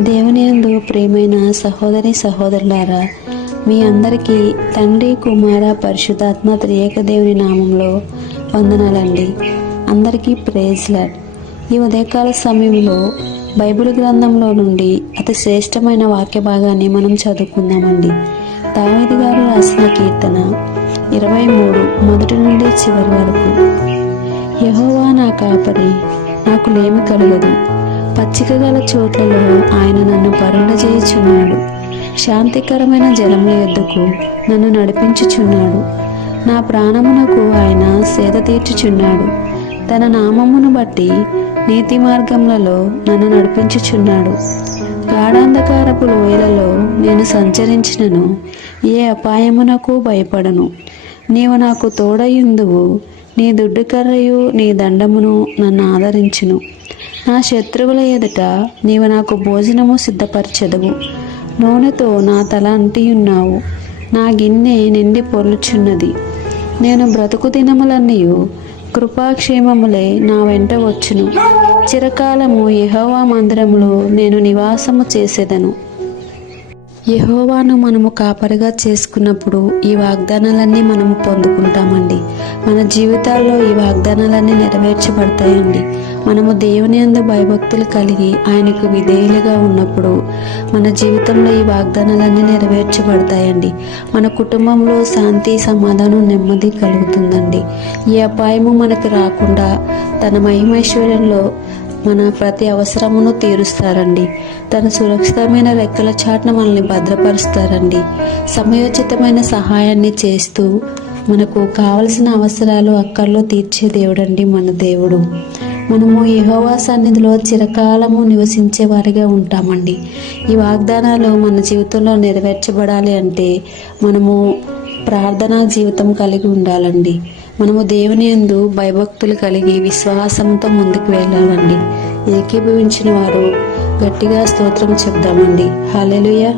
దేవుని యందు ప్రియమైన సహోదరి సహోదరులారా, మీ అందరికీ తండ్రి కుమార పరిశుద్ధాత్మ త్రియేక దేవుని నామంలో వందనాలండి. అందరికీ ప్రైజ్ లార్డ్. ఈ ఉదయకాల సమయంలో బైబిల్ గ్రంథంలో నుండి అతి శ్రేష్టమైన వాక్య భాగాన్ని మనం చదువుకుందామండి. దావీదు గారు రాసిన కీర్తన 23 మొదటి నుండి చివరి వరకు. యెహోవా నా కాపరి, నాకు లేమి కలగదు. పచ్చిక గల చోట్లలో ఆయన నన్ను పరుండజేయుచున్నాడు. శాంతికరమైన జలముల యొద్దకు నన్ను నడిపించుచున్నాడు. నా ప్రాణమునకు ఆయన సేద తీర్చుచున్నాడు. తన నామమును బట్టి నీతి మార్గములలో నన్ను నడిపించుచున్నాడు. గాఢాంధకారపు లోయలలో నేను సంచరించినను ఏ అపాయమునకు భయపడను. నీవు నాకు తోడయుందువు. నీ దుడ్డుకర్రయు నీ దండమును నన్ను ఆదరించును. నా శత్రువుల ఎదుట నీవు నాకు భోజనము సిద్ధపరచెదవు. నూనెతో నా తల అంటియున్నావు. నా గిన్నె నిండి పొర్లుచున్నది. నేను బ్రతుకు దినములన్నీయు కృపాక్షేమములే నా వెంట వచ్చును. చిరకాలము యెహోవా మందిరములో నేను నివాసము చేసేదను. యెహోవాను మనము కాపరిగా చేసుకున్నప్పుడు ఈ వాగ్దానాలన్నీ మనము పొందుకుంటామండి. మన జీవితాల్లో ఈ వాగ్దానాలన్నీ నెరవేర్చబడతాయండి. మనము దేవుని యందు భయభక్తులు కలిగి ఆయనకు విధేయులుగా ఉన్నప్పుడు మన జీవితంలో ఈ వాగ్దానాలన్నీ నెరవేర్చబడతాయండి. మన కుటుంబంలో శాంతి, సమాధానం, నెమ్మది కలుగుతుందండి. ఏ అపాయము మనకు రాకుండా తన మహిమైశ్వర్యంలో మన ప్రతి అవసరమును తీరుస్తారండి. తన సురక్షితమైన రెక్కల చాటున మనల్ని భద్రపరుస్తారండి. సమయోచితమైన సహాయాన్ని చేస్తూ మనకు కావలసిన అవసరాలు అక్కర్లో తీర్చే దేవుడండి మన దేవుడు. మనము యెహోవా సన్నిధిలో చిరకాలము నివసించే వారిగా ఉంటామండి. ఈ వాగ్దానాలు మన జీవితంలో నెరవేర్చబడాలి అంటే మనము ప్రార్థనా జీవితం కలిగి ఉండాలండి. మనము దేవుని యందు భయభక్తులు కలిగి విశ్వాసంతో ముందుకు వెళ్ళాలండి. ఏకీభవించిన వారు గట్టిగా స్తోత్రం చెప్దామండి. హల్లెలూయా.